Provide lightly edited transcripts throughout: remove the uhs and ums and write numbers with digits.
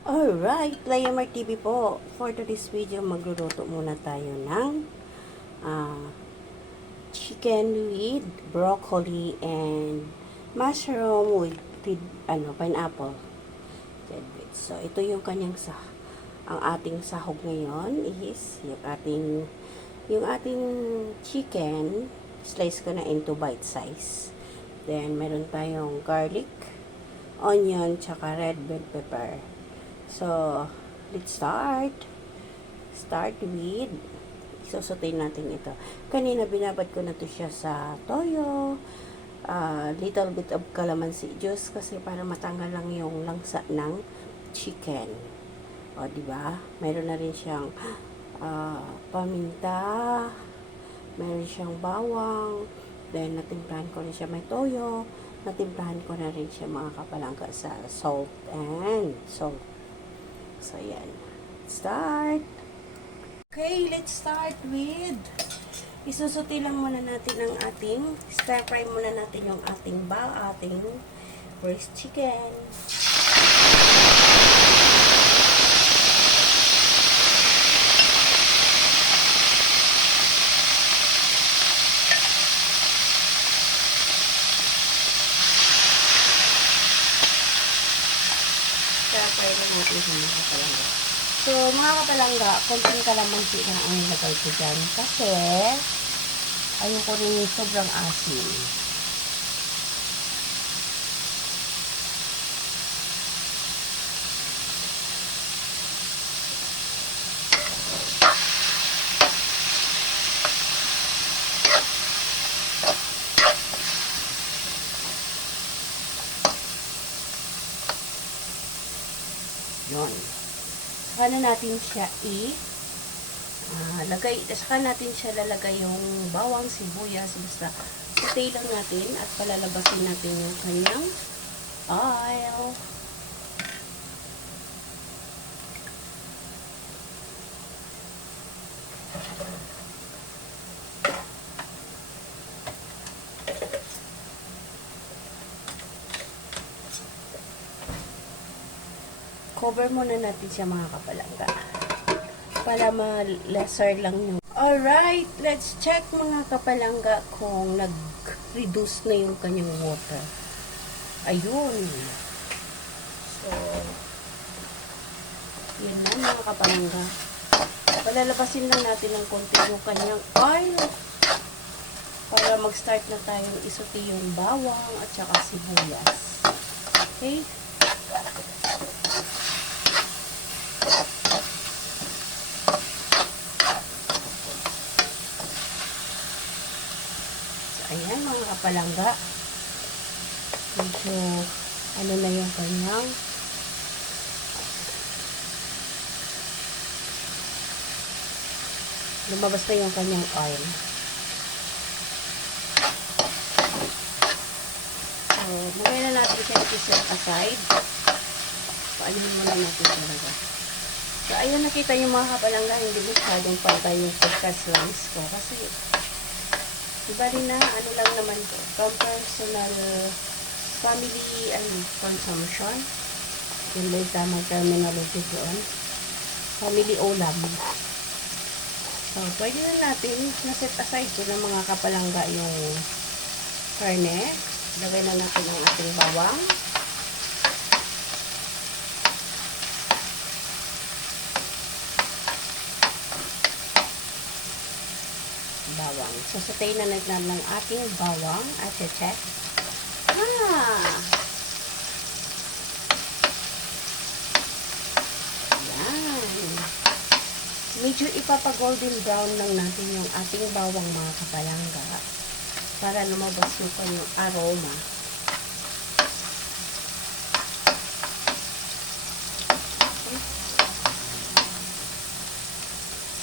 Alright, Playamar TV po. For today's video, magluluto muna tayo ng ah, chicken with broccoli and mushroom with pineapple. So, ito yung kanyang ang ating sahog ngayon is yung ating chicken, slice ko na into bite size. Then, meron tayong garlic, onion, tsaka red bell pepper. So, let's start. Start with, isusutay natin ito. Kanina, binabad ko na to siya sa toyo, little bit of calamansi juice kasi para matanggal lang yung langsa ng chicken. O, diba? Meron na rin siyang paminta, meron siyang bawang, then natimplahan ko rin siya may toyo, natimplahan ko na rin siya mga kapalangga sa salt. So, yan. Start! Okay, let's start with isusuti lang muna natin ang stir fry muna natin yung ating roast chicken. Stir-fry lang natin sa mga kapalangga. So, mga kapalangga, konting kalamansi lang ang nilagay ko dyan. Kasi, ayoko rin sobrang asin. Yun. Saka na natin siya saka natin siya lalagay yung bawang, sibuyas, basta saute lang natin at palalabasin natin yung kanyang oil. Cover muna natin siya mga kapalangga para ma-lesser lang yung. Alright, let's check mga kapalangga kung nag-reduce na yung kanyang water. Ayun. So, yun na mga kapalangga. Palalabasin lang natin ng konti yung kanyang oil para mag-start na tayong isuti yung bawang at saka sibuyas. Okay? Ayan mga kapalangga, medyo na yung kanyang lumabas na yung kanyang oil. So, magay na natin siya i-set aside. Paalihin muna natin talaga. So, ayun, nakita yung mga kapalangga, hindi masyadong pantay yung pagka-slice ko kasi iba rin na, lang naman to, from personal family consumption. Yun ba yung tamang terminology doon? Family ulam. So, pwede na natin na-set aside ko ng mga kapalangga yung karne. Lagay na natin ang ating bawang. Sasatay na natin ng ating bawang at check. Yan. Medyo ipapa-golden brown lang natin yung ating bawang mga kapalangga para lumabas yung kanyang aroma.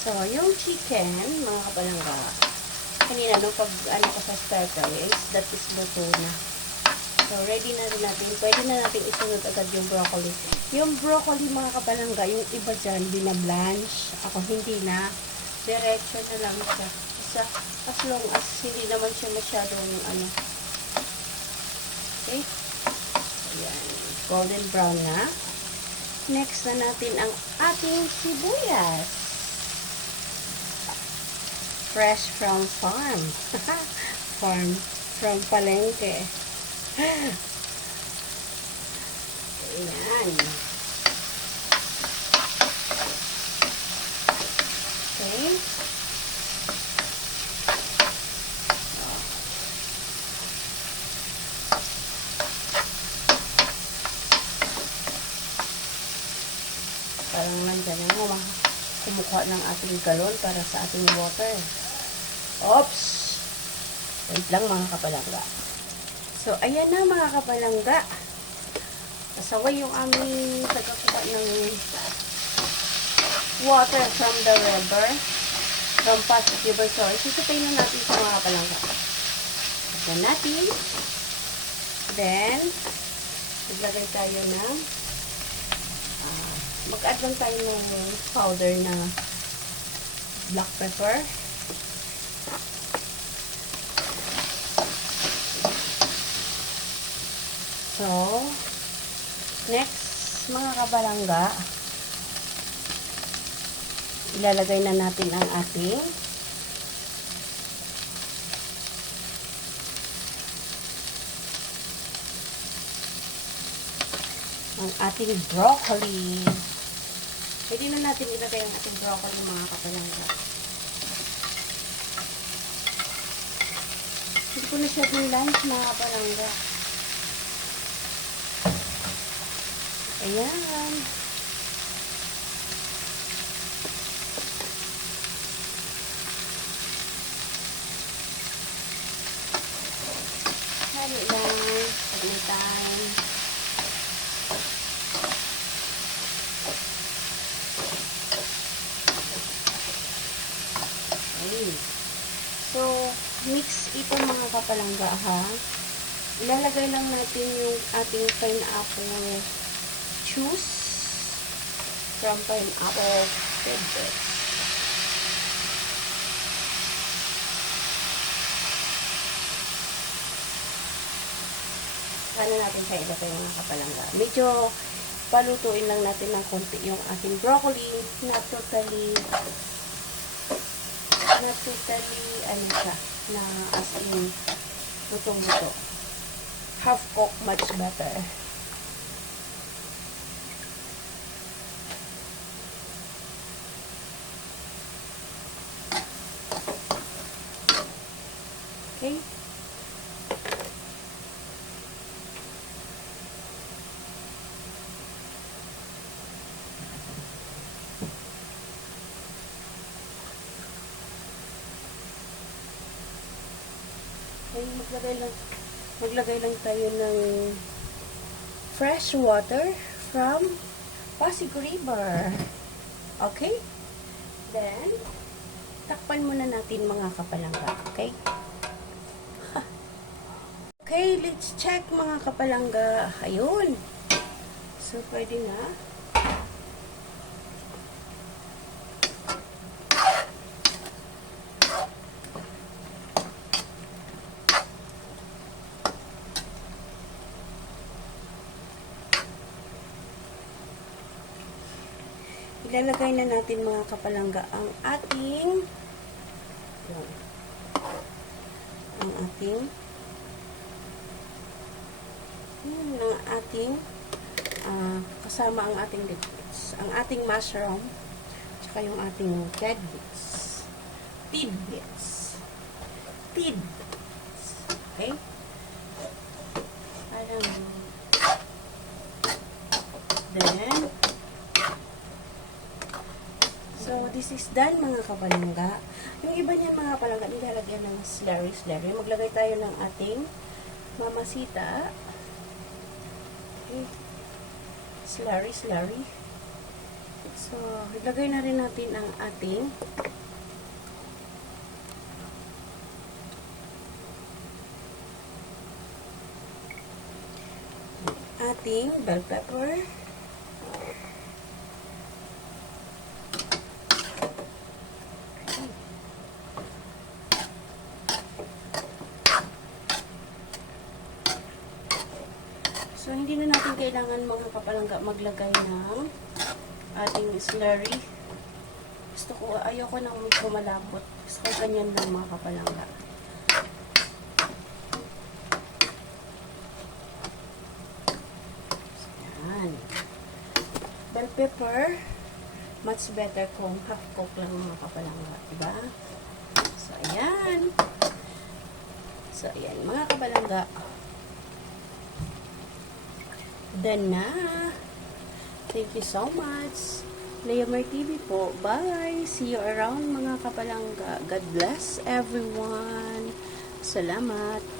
So, yung chicken, mga kapalangga, kanina nung ko sa stir fry that is luto na. So, ready na rin natin. Pwede na natin isunod agad yung broccoli. Yung broccoli mga kapalangga, yung iba dyan, binablanch. Ako hindi na. Diretso na lang siya. Isa, as long as hindi naman siya masyadong Okay? So, yan. Golden brown na. Next na natin ang ating sibuyas. Fresh from farm. From palengke. Ayan. Okay. Parang nandyan na kumukuha ng ating galon para sa ating water. Oops! Wait lang mga kapalangga. So, ayan na mga kapalangga. Nasaway yung aming pagkakuha ng water from the river. From plastic river source. Sisipay na natin sa mga kapalangga. Ayan natin. Then, maglagay tayo ng mag-add lang tayo ng powder na black pepper. So, next, mga kabalangga, ilalagay na natin ang ating broccoli. Pwede na natin ilagay ang ating broccoli, mga kapalangga. Hindi ko na siya lunch, mga kapalangga. Ayan. Hali lang. Hali time. Okay. So, mix ito mga kapalangga, ha. Ilalagay lang natin yung ating pineapple juice from pineapple tidbits. Paano natin siya ilagay mga kapalangga? Medyo palutuin lang natin ng konti yung ating broccoli. Not totally ano siya, na as in lutong-luto. Half cooked, much better. Okay. Maglagay lang tayo ng fresh water from Pasig River. Okay? Then, takpan muna natin mga kapalangga. Okay? Okay, let's check mga kapalangga. Ayun. So, pwede na. Ilalagay na natin mga kapalangga ang ating kasama ang ating liquids, ang ating mushroom, tsaka yung ating tidbits. Okay? Then, so, this is done mga kapalangga. Yung iba niyan mga kapalangga, nilalagyan ng slurry. Maglagay tayo ng ating mamasita. Okay. Slurry. So, ilagay na rin natin ang ating bell pepper. So, hindi na natin kailangan mga kapalangga maglagay ng ating slurry. Gusto ko, ayoko nang medyo malapot. Gusto ko ganyan lang mga kapalangga. Yan. Bell pepper, much better kung half cook lang mga kapalangga, diba? So, ayan. So, ayan, mga kapalangga. Done na. Thank you so much. Leomar TV po. Bye. See you around mga kapalangga. God bless everyone. Salamat.